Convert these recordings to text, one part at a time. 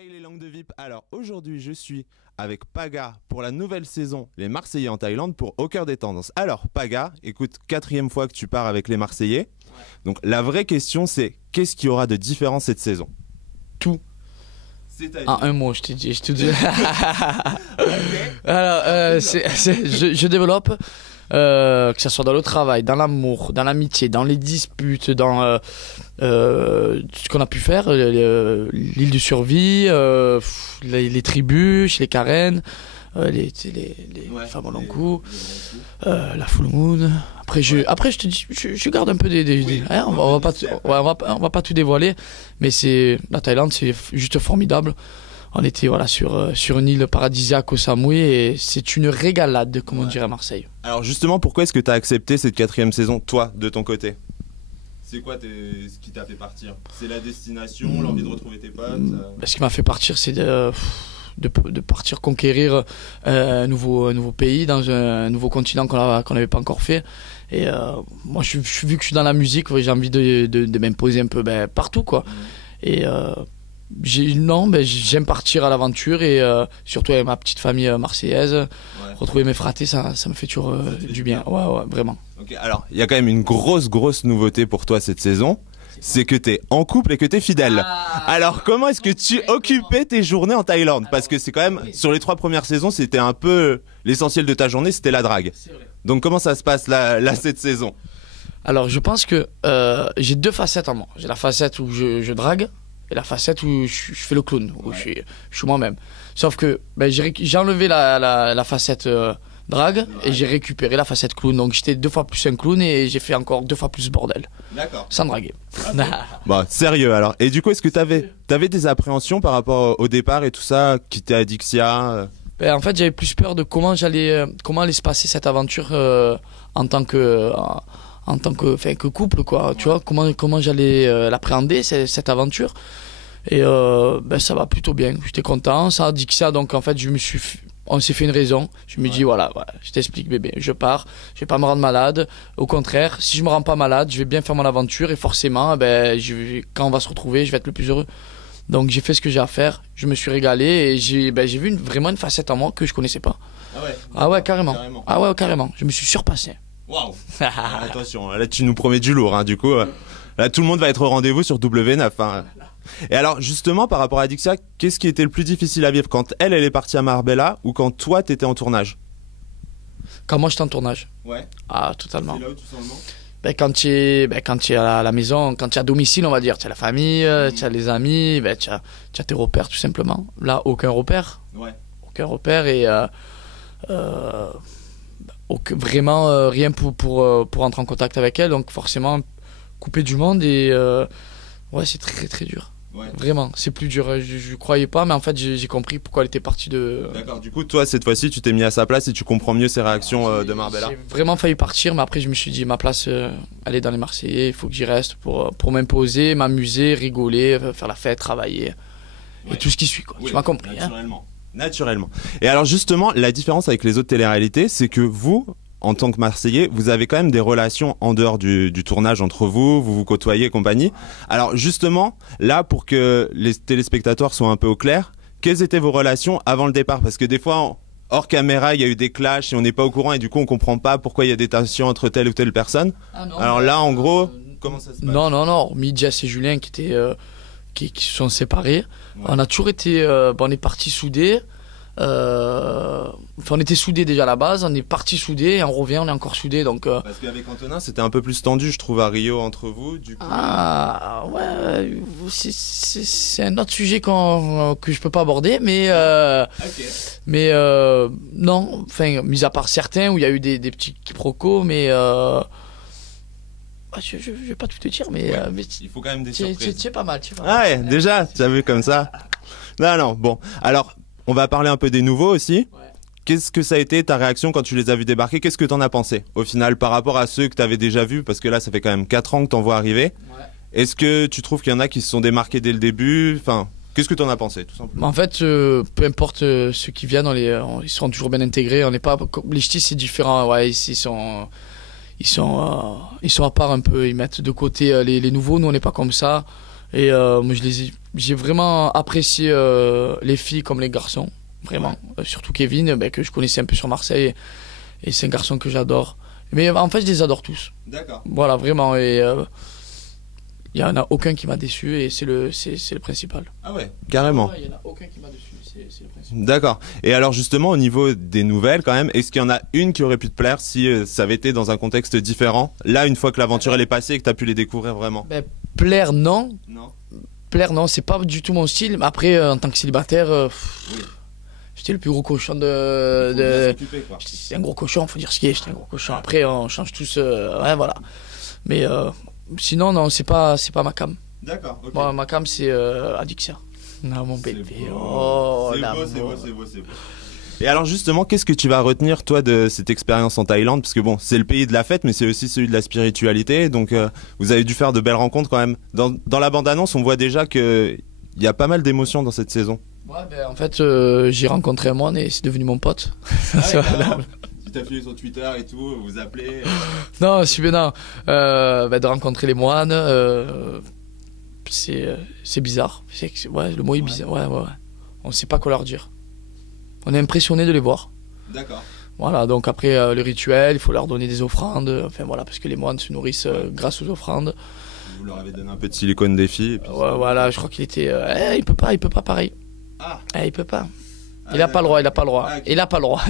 Hey les langues de VIP, alors aujourd'hui je suis avec Paga pour la nouvelle saison Les Marseillais en Thaïlande pour Au cœur des tendances. Alors Paga, écoute, 4e fois que tu pars avec les Marseillais. Donc la vraie question c'est qu'est-ce qu'il y aura de différent cette saison? Tout. En un mot, je t'ai dit. Je te dis. Alors, je développe, que ce soit dans le travail, dans l'amour, dans l'amitié, dans les disputes, dans ce qu'on a pu faire, l'île de survie, les tribus, chez les carènes, les femmes au long cou, la full moon. Après, je te dis, je garde un peu des hein, on va pas tout dévoiler, mais la Thaïlande, c'est juste formidable. On était sur une île paradisiaque au Samui et c'est une régalade, comme on dirait à Marseille. Alors justement, pourquoi est-ce que tu as accepté cette 4e saison, toi, de ton côté? C'est quoi ce qui t'a fait partir? C'est la destination, l'envie de retrouver tes potes? Ce qui m'a fait partir, c'est de partir conquérir un nouveau pays, dans un nouveau continent qu'on n'avait pas encore fait. Et moi, vu que je suis dans la musique, j'ai envie de m'imposer un peu partout, quoi. Et j'aime partir à l'aventure et surtout avec ma petite famille marseillaise, retrouver mes fratés, ça me fait toujours du bien. Ouais, vraiment. Ok, alors il y a quand même une grosse nouveauté pour toi cette saison. C'est que tu es en couple et que tu es fidèle. Alors comment est-ce que tu occupais tes journées en Thaïlande? Parce que c'est quand même, sur les 3 premières saisons, c'était un peu l'essentiel de ta journée, c'était la drague. Donc comment ça se passe là cette saison? Alors je pense que j'ai 2 facettes en moi. J'ai la facette où je drague et la facette où je fais le clown, où je suis moi-même. Sauf que j'ai enlevé la facette drague et j'ai récupéré la facette clown. Donc j'étais 2 fois plus un clown et j'ai fait encore 2 fois plus bordel. D'accord. Sans draguer. Bon, sérieux alors. Et du coup, est-ce que t'avais des appréhensions par rapport au départ et tout ça, quitter Adixia? En fait, j'avais plus peur de comment allait se passer cette aventure en tant que couple, quoi. Tu vois, comment j'allais l'appréhender, cette aventure. Et ça va plutôt bien. J'étais content. Ça Adixia, donc en fait, on s'est fait une raison. Je me dis, voilà, je t'explique, bébé, je pars, je vais pas me rendre malade. Au contraire, si je me rends pas malade, je vais bien faire mon aventure et forcément, quand on va se retrouver, je vais être le plus heureux. Donc j'ai fait ce que j'ai à faire, je me suis régalé et j'ai vu vraiment une facette en moi que je connaissais pas. Ah ouais, carrément. Ah ouais, carrément. Je me suis surpassé. Waouh. Attention, là tu nous promets du lourd, hein, du coup. Là tout le monde va être au rendez-vous sur W9. Hein. Et alors justement par rapport à Adixia, qu'est-ce qui était le plus difficile à vivre quand elle est partie à Marbella ou quand toi t'étais en tournage? Quand moi j'étais en tournage. Ouais. Ah totalement. C'est là où tu sens le manque? Quand tu es à la maison, quand tu es à domicile, on va dire, tu as la famille, tu as les amis, tu as tes repères tout simplement. Là, aucun repère. Ouais. Aucun repère et vraiment rien pour entrer en contact avec elle. Donc forcément, coupé du monde et c'est très dur. Ouais. Vraiment, c'est plus dur. Je croyais pas, mais en fait, j'ai compris pourquoi elle était partie de... D'accord, du coup, toi, cette fois-ci, tu t'es mis à sa place et tu comprends mieux ses réactions de Marbella. J'ai vraiment failli partir, mais après, je me suis dit, ma place, elle est dans les Marseillais, il faut que j'y reste pour m'imposer, m'amuser, rigoler, faire la fête, travailler, et tout ce qui suit, quoi. Tu m'as compris, Naturellement. Et alors, justement, la différence avec les autres téléréalités, c'est que vous... En tant que Marseillais, vous avez quand même des relations en dehors du tournage entre vous côtoyez et compagnie. Alors justement, là, pour que les téléspectateurs soient un peu au clair, quelles étaient vos relations avant le départ? Parce que des fois, hors caméra, il y a eu des clashs et on n'est pas au courant et du coup, on comprend pas pourquoi il y a des tensions entre telle ou telle personne. Alors là, en gros, comment ça se passe? Non, Jess et Julien qui se sont séparés. Ouais. On a toujours été... on est partis soudés. On était soudés déjà à la base, on est partis soudés et on revient, on est encore soudés donc. Parce qu'avec Antonin c'était un peu plus tendu, je trouve, à Rio entre vous. Du coup. Ah ouais, c'est un autre sujet que je peux pas aborder, mais non, enfin mis à part certains où il y a eu des petits quiproquos, mais je vais pas tout te dire, mais il faut quand même des surprises. C'est pas mal, déjà, tu as vu comme ça. Non, bon, alors. On va parler un peu des nouveaux aussi. Ouais. Qu'est-ce que ça a été ta réaction quand tu les as vus débarquer? Qu'est-ce que tu en as pensé au final par rapport à ceux que tu avais déjà vus? Parce que là, ça fait quand même 4 ans que tu en vois arriver. Ouais. Est-ce que tu trouves qu'il y en a qui se sont démarqués dès le début? Enfin, qu'est-ce que tu en as pensé tout simplement? En fait, peu importe ceux qui viennent, ils seront toujours bien intégrés. On n'est pas... Les ch'tis, c'est différent. Ouais, ils sont à part un peu. Ils mettent de côté les nouveaux. Nous, on n'est pas comme ça. Et moi, je les ai j'ai vraiment apprécié les filles comme les garçons, vraiment. Surtout Kevin, que je connaissais un peu sur Marseille. Et c'est un garçon que j'adore. Mais en fait, je les adore tous. D'accord. Voilà, vraiment. Et il n'y en a aucun qui m'a déçu et c'est le principal. Ah ouais, carrément. Il n'y en a aucun qui m'a déçu, c'est le principal. D'accord. Et alors justement, au niveau des nouvelles, quand même, est-ce qu'il y en a une qui aurait pu te plaire si ça avait été dans un contexte différent? Là, une fois que l'aventure elle est passée et que tu as pu les découvrir vraiment. Plaire, non. Non. Plaire, non, c'est pas du tout mon style. Mais après, en tant que célibataire, Oui. j'étais le plus gros cochon J'étais un gros cochon, faut dire ce qui est. J'étais un gros cochon. Après, on change tous. Ouais, voilà. Mais sinon, non, c'est pas ma cam. D'accord. Ok. Moi, ma cam, c'est Adixia. Non, mon bébé. Oh, c'est beau. Et alors justement, qu'est-ce que tu vas retenir toi de cette expérience en Thaïlande? Parce que bon, c'est le pays de la fête, mais c'est aussi celui de la spiritualité. Donc vous avez dû faire de belles rencontres quand même. Dans la bande-annonce, on voit déjà qu'il y a pas mal d'émotions dans cette saison. Ouais, en fait, j'ai rencontré un moine et c'est devenu mon pote. Ah ouais, tu t'as filé sur Twitter et tout, vous appelez. Non, super non. De rencontrer les moines, c'est bizarre. Ouais, le mot est bizarre. Ouais. On sait pas quoi leur dire. On est impressionné de les voir. D'accord. Voilà, donc après le rituel, il faut leur donner des offrandes. Enfin voilà, parce que les moines se nourrissent grâce aux offrandes. Vous leur avez donné un peu de silicone défi. Et puis ouais, voilà, je crois qu'il était. Il peut pas pareil. Ah. Il peut pas. Il a pas le droit. Ah, okay. Il a pas le droit.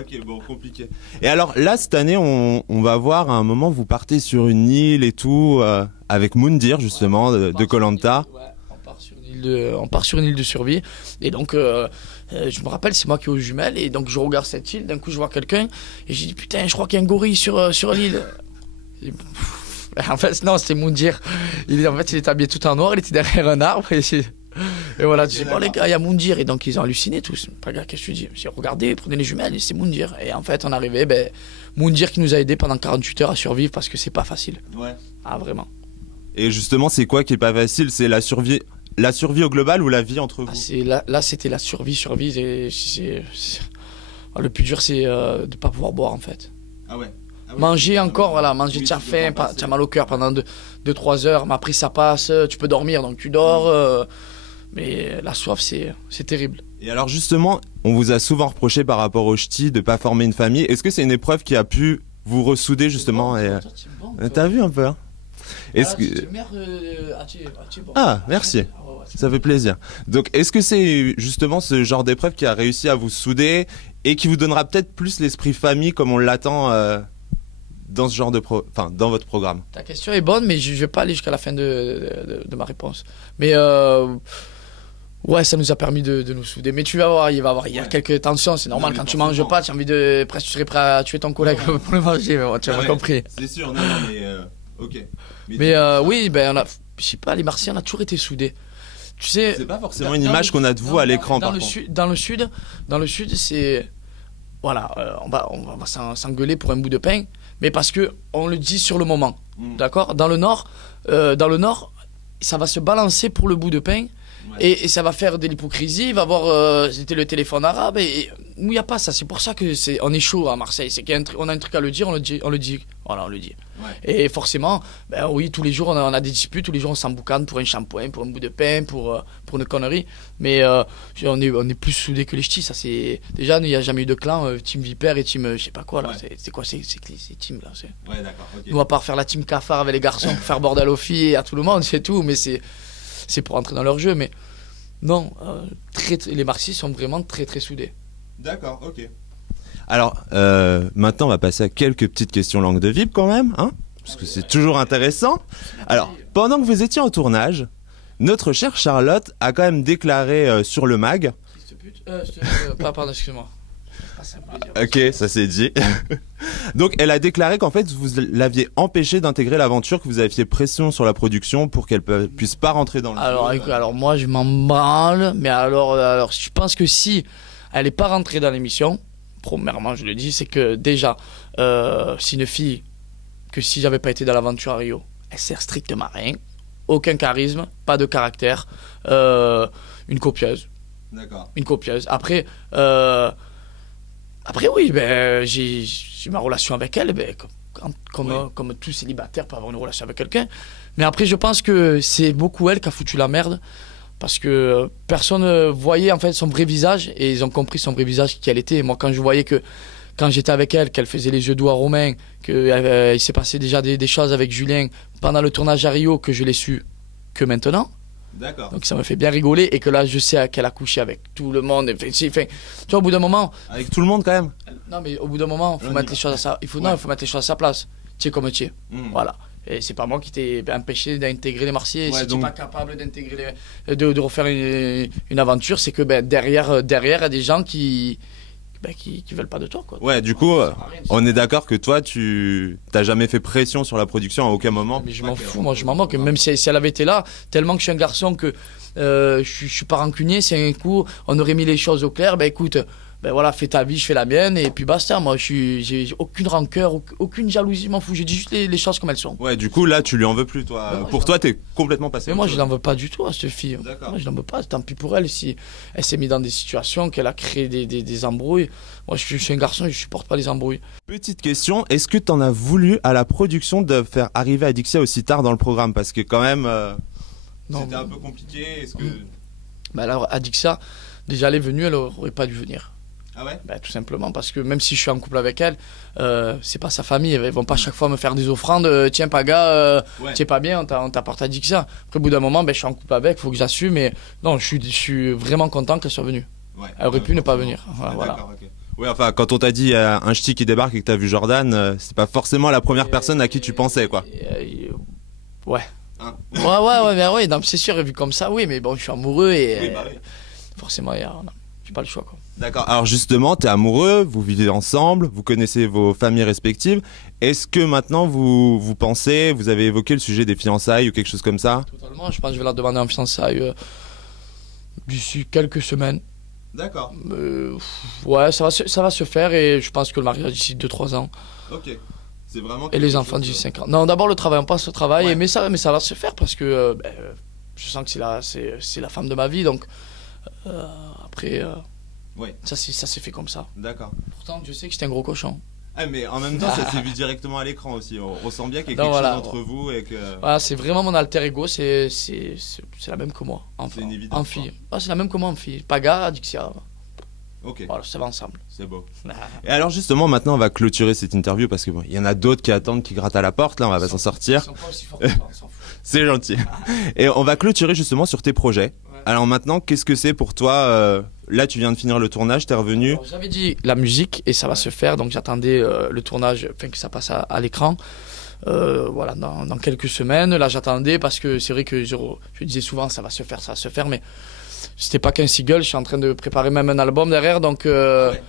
Ok, bon, compliqué. Et alors là, cette année, on va voir à un moment, vous partez sur une île et tout, avec Moundir justement, de Koh Lanta. Ouais, on part sur une île de survie. Et donc, je me rappelle, c'est moi qui ai aux jumelles. Et donc, je regarde cette île. D'un coup, je vois quelqu'un. Et j'ai dit, putain, je crois qu'il y a un gorille sur l'île. En fait, non, c'était Moundir. Il est habillé tout en noir. Il était derrière un arbre. Et voilà, je dis, bon, les gars, il y a Moundir. Et donc, ils ont halluciné tous. Pas gars, qu'est-ce que tu dis? J'ai regardé, prenez les jumelles. Et c'est Moundir. Et en fait, on arrivait, Moundir qui nous a aidés pendant 48 heures à survivre parce que c'est pas facile. Ouais. Ah, vraiment. Et justement, c'est quoi qui est pas facile? C'est la survie au global ou la vie entre vous? Là, c'était la survie. Le plus dur, c'est de pas pouvoir boire, en fait. Ah ouais. Manger encore, voilà, manger, tu as faim, tu as mal au cœur pendant 2-3 heures, mais après ça passe, tu peux dormir, donc tu dors. Mais la soif, c'est terrible. Et alors justement, on vous a souvent reproché par rapport au ch'ti de pas former une famille. Est-ce que c'est une épreuve qui a pu vous ressouder justement? T'as vu un peu, hein? Ah, merci. Ça fait plaisir. Donc, est-ce que c'est justement ce genre d'épreuve qui a réussi à vous souder et qui vous donnera peut-être plus l'esprit famille comme on l'attend dans ce genre dans votre programme? Ta question est bonne, mais je vais pas aller jusqu'à la fin de ma réponse. Mais ouais, ça nous a permis de nous souder. Mais tu vas voir, il y a quelques tensions. C'est normal, quand tu manges pas, tu as envie presque tu serais prêt à tuer ton collègue pour le manger. Mais bon, tu as compris. C'est sûr, non, mais ok. Mais oui, je sais pas, les Marseillais, on a toujours été soudés. Tu sais, c'est pas forcément une image qu'on a de vous à l'écran. Dans le sud, c'est voilà, on va s'engueuler pour un bout de pain, mais parce que on le dit sur le moment, d'accord. Dans le nord, ça va se balancer pour le bout de pain. Ouais. Et ça va faire de l'hypocrisie, il va avoir c'était le téléphone arabe et nous il n'y a pas ça, c'est pour ça que on est chaud à Marseille, c'est qu'on a un truc à le dire, on le dit, voilà, on le dit. Ouais. Et forcément, oui, tous les jours on a des disputes, tous les jours on s'emboucane pour un shampoing, pour un bout de pain, pour une connerie, mais on est plus soudés que les ch'tis, ça c'est déjà il n'y a jamais eu de clan, team Vipère et team je sais pas quoi là, ouais. C'est quoi ces teams là, ouais, d'accord, okay. Nous à part faire la team cafard avec les garçons pour faire bordel aux filles et à tout le monde, c'est tout, mais c'est pour entrer dans leur jeu, mais non, les Marseillais sont vraiment très très soudés. D'accord, ok. Alors, maintenant on va passer à quelques petites questions langue de Vip quand même, hein, parce que c'est toujours intéressant. Alors, pendant que vous étiez en tournage, notre chère Charlotte a quand même déclaré sur le mag... Pardon, excuse-moi. Ok, ça c'est dit. Donc elle a déclaré qu'en fait vous l'aviez empêché d'intégrer l'aventure, que vous aviez pression sur la production pour qu'elle puisse pas rentrer dans le jeu. Alors moi je m'en branle, mais alors je pense que si elle n'est pas rentrée dans l'émission, premièrement je le dis, c'est que déjà c'est une fille que si j'avais pas été dans l'aventure à Rio, elle sert strictement à rien, aucun charisme, pas de caractère, une copieuse. D'accord. Une copieuse. Après oui, j'ai ma relation avec elle, comme tout célibataire peut avoir une relation avec quelqu'un. Mais après, je pense que c'est beaucoup elle qui a foutu la merde. Parce que personne voyait en fait son vrai visage. Et ils ont compris son vrai visage qui elle était. Moi, quand je voyais que, quand j'étais avec elle, qu'elle faisait les yeux doux à Romain, qu'il s'est passé déjà des choses avec Julien pendant le tournage à Rio, que je l'ai su que maintenant. D'accord. Donc ça me fait bien rigoler. Et que là, je sais qu'elle a couché avec tout le monde. Enfin, tu vois, au bout d'un moment. Avec tout le monde quand même. Non, mais au bout d'un moment, il faut mettre les choses à sa, non, il faut mettre les choses à sa place. Tu es comme tu es. Voilà. Et c'est pas moi qui t'ai empêché d'intégrer les Marseillais. Si tu n'es pas capable d'intégrer de refaire une aventure, c'est que derrière, il y a des gens qui veulent pas de toi, quoi. Ouais, du coup, on est d'accord que toi, tu t'as jamais fait pression sur la production à aucun moment. Mais je m'en fous, moi je m'en moque. Même si elle avait été là, tellement que je suis un garçon que je suis pas rancunier, c'est un coup, on aurait mis les choses au clair, écoute, voilà, fais ta vie, je fais la mienne, et puis basta. Moi, j'ai aucune rancœur, aucune jalousie, je m'en fous. Je dis juste les choses comme elles sont. Ouais, du coup, là, tu lui en veux plus, toi. Pour toi, t'es complètement passé. Mais moi, je n'en veux pas du tout à cette fille. Moi, je n'en veux pas. Tant pis pour elle, si elle s'est mise dans des situations, qu'elle a créé des embrouilles. Moi, je suis un garçon et je supporte pas les embrouilles. Petite question, est-ce que t'en as voulu à la production de faire arriver Adixia aussi tard dans le programme? Parce que quand même, c'était un peu compliqué. Est-ce que... alors, Adixia, déjà, elle est venue, elle aurait pas dû venir. Ah ouais? Tout simplement parce que même si je suis en couple avec elle, c'est pas sa famille. Ils vont pas chaque fois me faire des offrandes. Tiens, Paga, tu es pas bien, on t'apporte Adixia. Après, au bout d'un moment, je suis en couple avec, il faut que j'assume. Mais non, je suis vraiment content qu'elle soit venue. Ouais, elle aurait pu ne pas venir. Voilà. Okay. Ouais, enfin, quand on t'a dit un ch'ti qui débarque et que t'as vu Jordan, c'est pas forcément la première personne à qui tu pensais, quoi. Ouais. Hein? Ouais, non, c'est sûr, vu comme ça, oui, mais bon, je suis amoureux et oui. Forcément, j'ai pas le choix, quoi. D'accord. Alors justement, t'es amoureux, vous vivez ensemble, vous connaissez vos familles respectives. Est-ce que maintenant vous pensez, vous avez évoqué le sujet des fiançailles ou quelque chose comme ça? Totalement. Je pense que je vais la demander en fiançailles d'ici quelques semaines. D'accord. Ouais, ça va se faire et je pense que le mariage d'ici 2-3 ans. Ok. C'est vraiment. Et les enfants d'ici 5 ans. Non, d'abord le travail, on passe au travail, ouais. mais ça va se faire parce que je sens que c'est la femme de ma vie, donc après. Ouais. Ça s'est fait comme ça. D'accord. Pourtant, je sais que j'étais un gros cochon. Ah, mais en même temps, ça s'est vu directement à l'écran aussi. On ressent bien qu'il y a quelque chose entre vous et que. Voilà, c'est vraiment mon alter ego. C'est la même que moi. C'est une évidence. En fille. C'est la même que moi en fille. Paga, Adixia. Ok. Voilà, ça va ensemble. C'est beau. Et alors justement, maintenant, on va clôturer cette interview parce que il y en a d'autres qui attendent, qui grattent à la porte. Là, on va s'en sortir. Ils sont pas aussi forts que toi, on s'en fout. C'est gentil. Et on va clôturer justement sur tes projets. Ouais. Alors maintenant, qu'est-ce que c'est pour toi Là, tu viens de finir le tournage, t'es revenu. J'avais dit la musique et ça va se faire, donc j'attendais le tournage, enfin que ça passe à l'écran. Voilà, dans quelques semaines. Là, j'attendais parce que c'est vrai que je disais souvent ça va se faire, mais c'était pas qu'un single. Je suis en train de préparer même un album derrière, donc okay.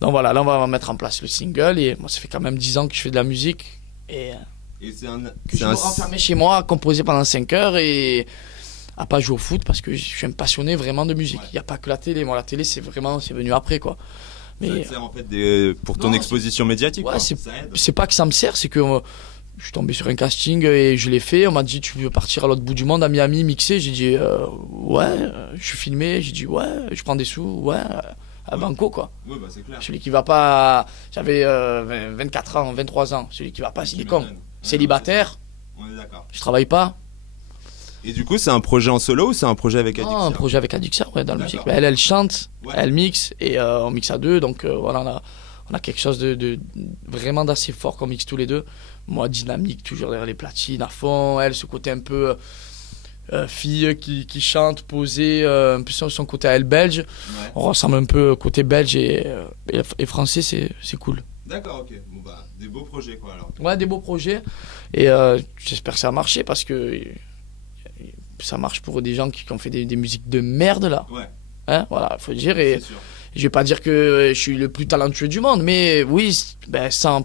Donc voilà, là on va mettre en place le single et moi ça fait quand même 10 ans que je fais de la musique et que je me renfermais chez moi à composer pendant 5 heures et à pas jouer au foot parce que je suis un passionné vraiment de musique. Il n'y a pas que la télé. Moi, la télé, c'est venu après, quoi. Mais ça te sert en fait pour ton exposition médiatique. Ouais, c'est pas que ça me sert, c'est que je suis tombé sur un casting et je l'ai fait. On m'a dit, tu veux partir à l'autre bout du monde, à Miami, mixer? J'ai dit, ouais. Je suis filmé. J'ai dit, ouais. Je prends des sous, ouais. À Banco, quoi. Oui, c'est clair. Celui qui va pas. J'avais 24 ans, 23 ans. Celui qui va pas, il est con. Célibataire. On est d'accord. Je travaille pas. Et du coup, c'est un projet en solo ou c'est un projet avec Adixia? Non, un projet avec Adixia, ouais, dans la musique. Elle chante, elle mixe, et on mixe à deux. Donc voilà, on a quelque chose de vraiment d'assez fort qu'on mixe tous les deux. Moi, dynamique, toujours derrière les platines à fond. Elle, ce côté un peu fille qui chante, posée, un peu son côté à elle belge. Ouais. On ressemble un peu côté belge et français, c'est cool. D'accord, ok. Bon, des beaux projets, quoi, alors. Ouais, des beaux projets. Et j'espère que ça a marché parce que ça marche pour des gens qui ont fait des musiques de merde, là. Ouais. Hein, voilà, faut dire. Et je vais pas dire que je suis le plus talentueux du monde, mais oui, sans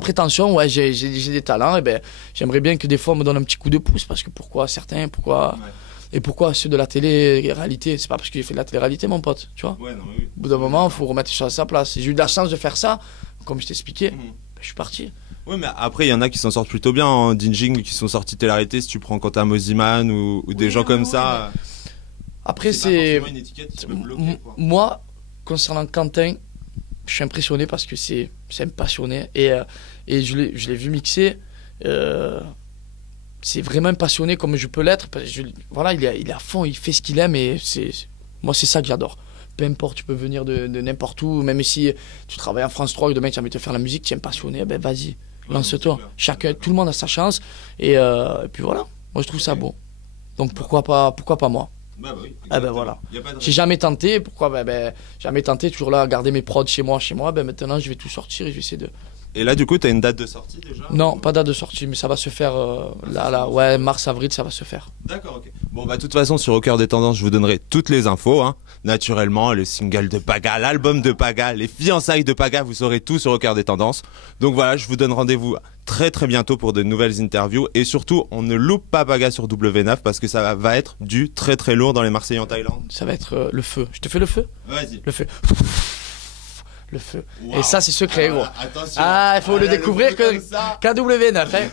prétention, ouais, j'ai des talents. Et j'aimerais bien que des fois on me donne un petit coup de pouce parce que pourquoi certains, et pourquoi ceux de la télé-réalité? C'est pas parce que j'ai fait de la télé-réalité, mon pote, tu vois. Ouais, non, oui. Au bout d'un moment, il faut remettre les choses à sa place. J'ai eu de la chance de faire ça, comme je t'expliquais, je suis parti. Oui, mais après, il y en a qui s'en sortent plutôt bien, hein. Dinjing qui sont sortis télé-réalité, si tu prends Quentin Moziman ou des gens comme ça. Après, c'est. Moi, concernant Quentin, je suis impressionné parce que c'est un passionné. Et je l'ai vu mixer. c'est vraiment un passionné comme je peux l'être. Voilà, il est à fond, il fait ce qu'il aime et moi c'est ça que j'adore. Peu importe, tu peux venir de n'importe où, même si tu travailles en France 3 ou demain tu as envie de faire la musique, tu es un passionné, ben vas-y, lance-toi. Tout le monde a sa chance et puis voilà, moi je trouve ça beau. Donc pourquoi pas moi? Bah oui, eh ben voilà. J'ai jamais tenté, pourquoi jamais tenté, toujours là, garder mes prods chez moi, ben maintenant je vais tout sortir et je vais essayer de... Et là, du coup, tu as une date de sortie déjà? Non, pas date de sortie, mais ça va se faire ouais, mars-avril, ça va se faire. D'accord, ok. Bon, bah, de toute façon, sur Au Cœur des Tendances, je vous donnerai toutes les infos, hein. Naturellement, le single de Paga, l'album de Paga, les fiançailles de Paga, vous saurez tout sur Au Cœur des Tendances. Donc voilà, je vous donne rendez-vous très très bientôt pour de nouvelles interviews. Et surtout, on ne loupe pas Paga sur W9 parce que ça va être du très très lourd dans les Marseillais en Thaïlande. Ça va être le feu. Je te fais le feu? Vas-y. Le feu. Le feu. Wow. Et ça, c'est secret, gros. Attention. Ah, il faut le découvrir qu'à W9. Hein.